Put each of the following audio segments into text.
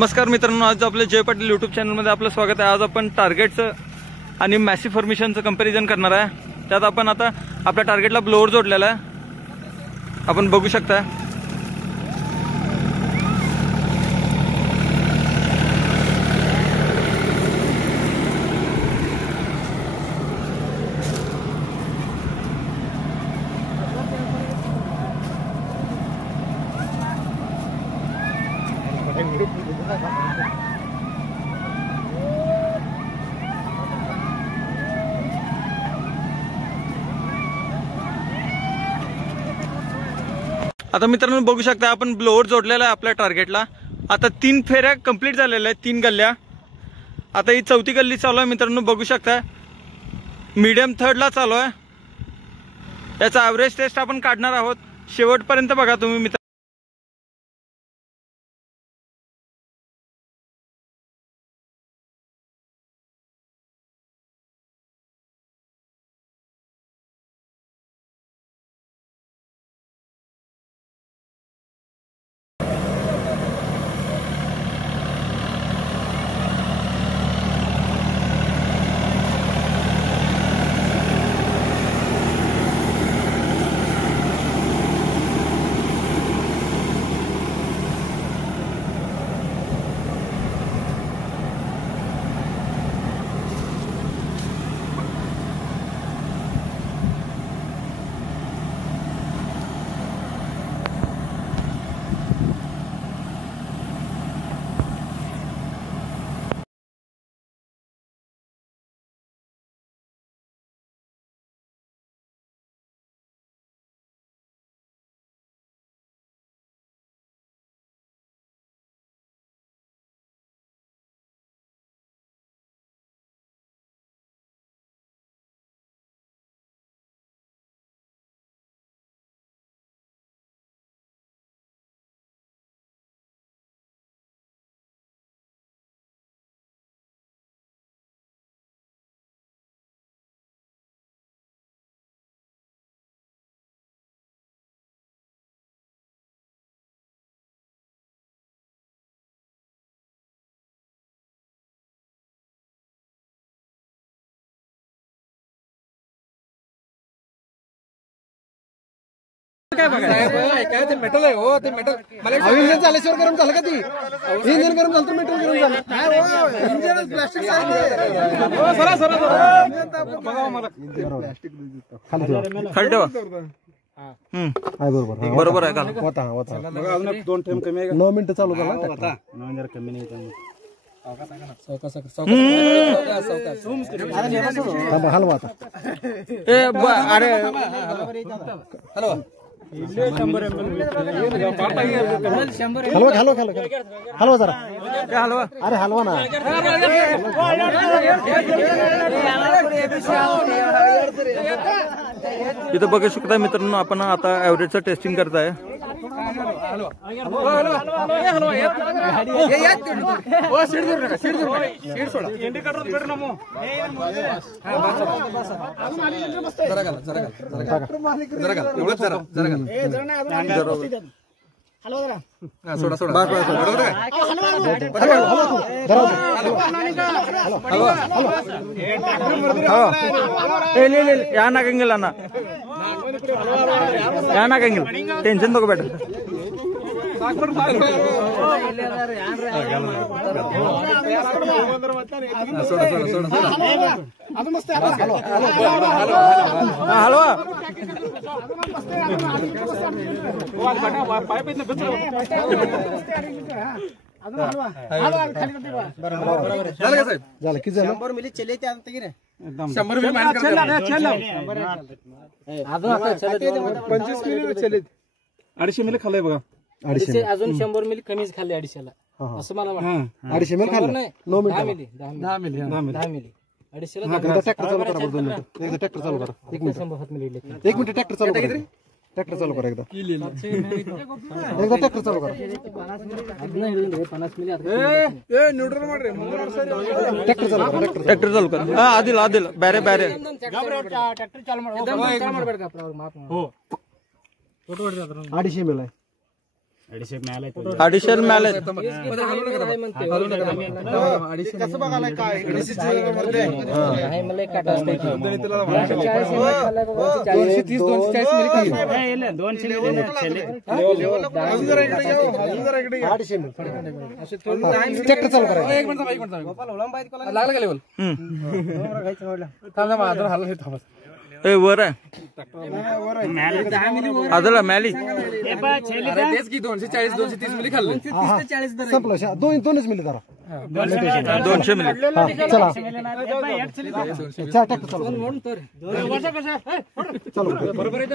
नमस्कार मित्रांनो, आज आपल्या जय पाटील यूट्यूब चॅनलमध्ये आपलं स्वागत आहे। आज आपण टार्गेटचं आणि मॅसिव्ह फॉर्मेशनचं कंपॅरिझन करणार आहे। त्यात आपण आता आपल्या टार्गेटला ब्लोअर जोडलेला आहे, आपण बघू शकता। आता मित्रांनो बघू शकता, आपण ब्लोअर जोडलेला आहे आपल्या टार्गेटला। आता 3 फेऱ्या कंप्लीट झालेल्या आहेत, 3 गल्ल्या। आता ही 4थी गल्ली चालू आहे मित्रांनो, बघू शकता मीडियम थर्डला चालू आहे। याचा ॲव्हरेज टेस्ट आपण काढणार आहोत, शेवटपर्यंत बघा तुम्ही मित्र। काय ते मेटल आहे हो, ते मेटल मला इंजिन चालेश्वर गरम झालं का? ती इंजिन गरम झालं तर मेटल गरम झालं काय हो? इंजिन प्लास्टिक हो, सरा बघा मला प्लास्टिक खाली ठेवा। बरोबर आहे का? होता बघा, अजून 2 टाइम कमी आहे, 9 मिनिटं चालू झाला होता, 9 जरा कमी नाही त्यामुळे हलवा आता। अरे हॅलो, हलवा जरा, हलवा। अरे हलवा ना। इथं बघू शकता मित्रांनो, आपण आता ॲव्हरेजचं टेस्टिंग करताय। या नागेंगे ना, या नागेंगे, टेन्शन नको बेटा। हलवा झालं की झालं 100 मिली चले ते आता की रे 100 मिली माइंड कर 25 मिली चले 250 मिली खाल्लंय बघा। 250 अजून 100 मिली कमीच खाल्ले 250ला, असं मला वाटतं। 250 मिली खाल्लं, 9 मिनिटं 10 मिली 250ला ट्रॅक्टर चालू करा, 2 मिनिटं एकदा ट्रॅक्टर चालू करा, 1 मिनिट 100 मिली 1 मिनिट ट्रॅक्टर चालू करा, ट्रॅक्टर चालू करा एकदा ट्रॅक्टर चालू करा, 50 मिली न्यूट्रल ಮಾಡ್ರಿ ಟ್ರ್ಯಾಕ್ಟರ್ ಚಾಲು ಕರ ಟ್ರ್ಯಾಕ್ಟರ್ ಚಾಲು ಕರ ಆದಿಲ್ಲ ಆದಿಲ್ಲ ಬೇರೆ ಬೇರೆ ಟ್ರ್ಯಾಕ್ಟರ್ ಚಾಲು ಮಾಡಿ ಮಾಡಬೇಡ ಮಾಪ್ ಹೋ ಫೋಟೋ ಹೊಡೆದ 250 ಮೇಲೆ 250 ಮ್ಯಾಲೆ 250 ಮೇಲೆ कसं बघायला काय ट्रॅक्टर चालू करा लागला का लेवल वर आहे ಅದಲ್ಲ ಮ್ಯಾಲಿ तेच की 240 230 मिली खाल्लं संपलं 2 मिली जरा 200 मिली चला ट्रॅक्टर चालू चालू बरोबर आहे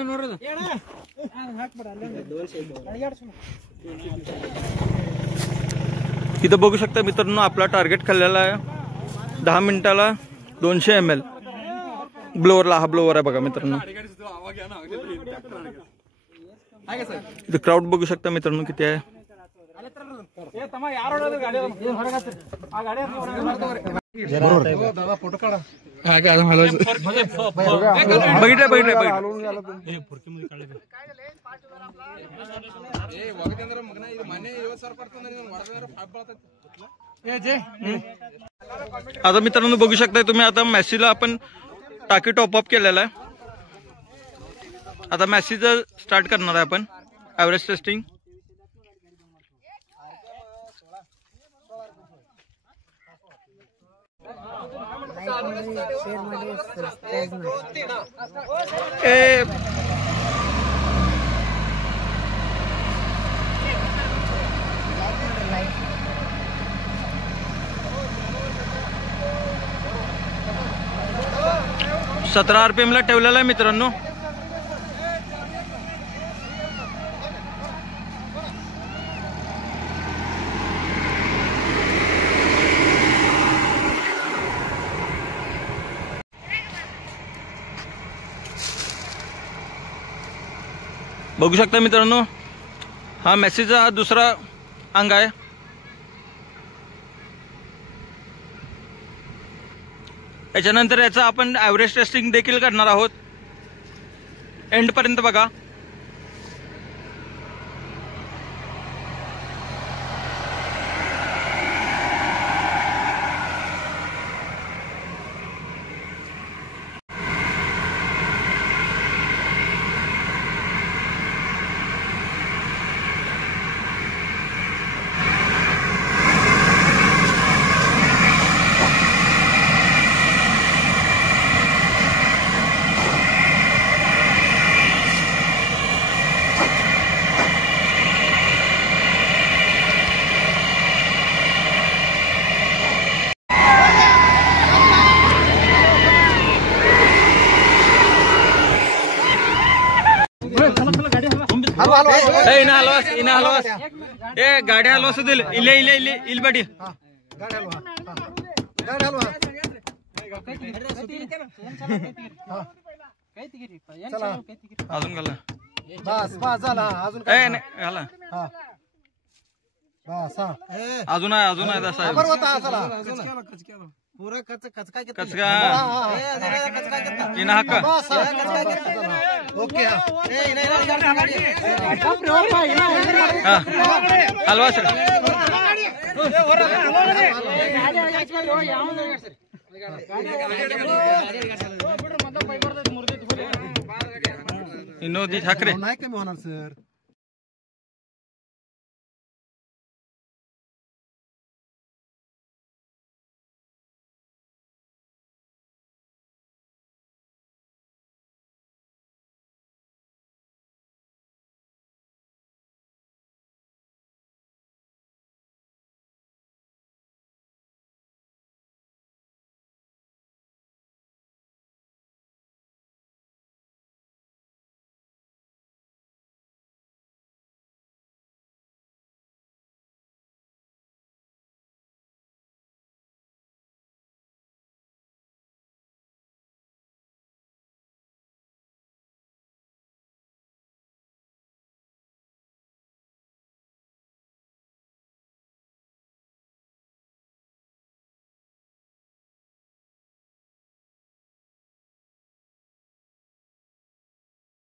इथं बघू शकता मित्रांनो आपला टार्गेट खाल्लेला आहे 10 मिनिटाला 200 ml ब्लोअरला हा ब्लोअर आहे बघा मित्रांनो इथं क्राऊड बघू शकता मित्रांनो किती आहे फोटो काढा बघितलं आता मित्रांनो बघू शकता तुम्ही आता मॅसीला आपण टाकी टॉपअप केलेला आहे आता मॅसीचं स्टार्ट करणार आहे आपण ॲव्हरेज टेस्टिंग $17 RPM ला ठेवलेला आहे मित्रांनो बघू शकता मित्रांनो हा मेसेजचा दुसरा अंग आहे याच्यानंतर याचा आपण ॲव्हरेज टेस्टिंग देखील करणार आहोत एंड पर्यंत बघा इना हलवास ए गाड्या हलवास दिल इले इले इले इलबडी अजून घाला बस झाला अजून ए नाही घाला बस अजून आहे तसा पुरा कचका इना हक्का ओके हलवास विनोदी ठाकरे नाही कमी होणार सर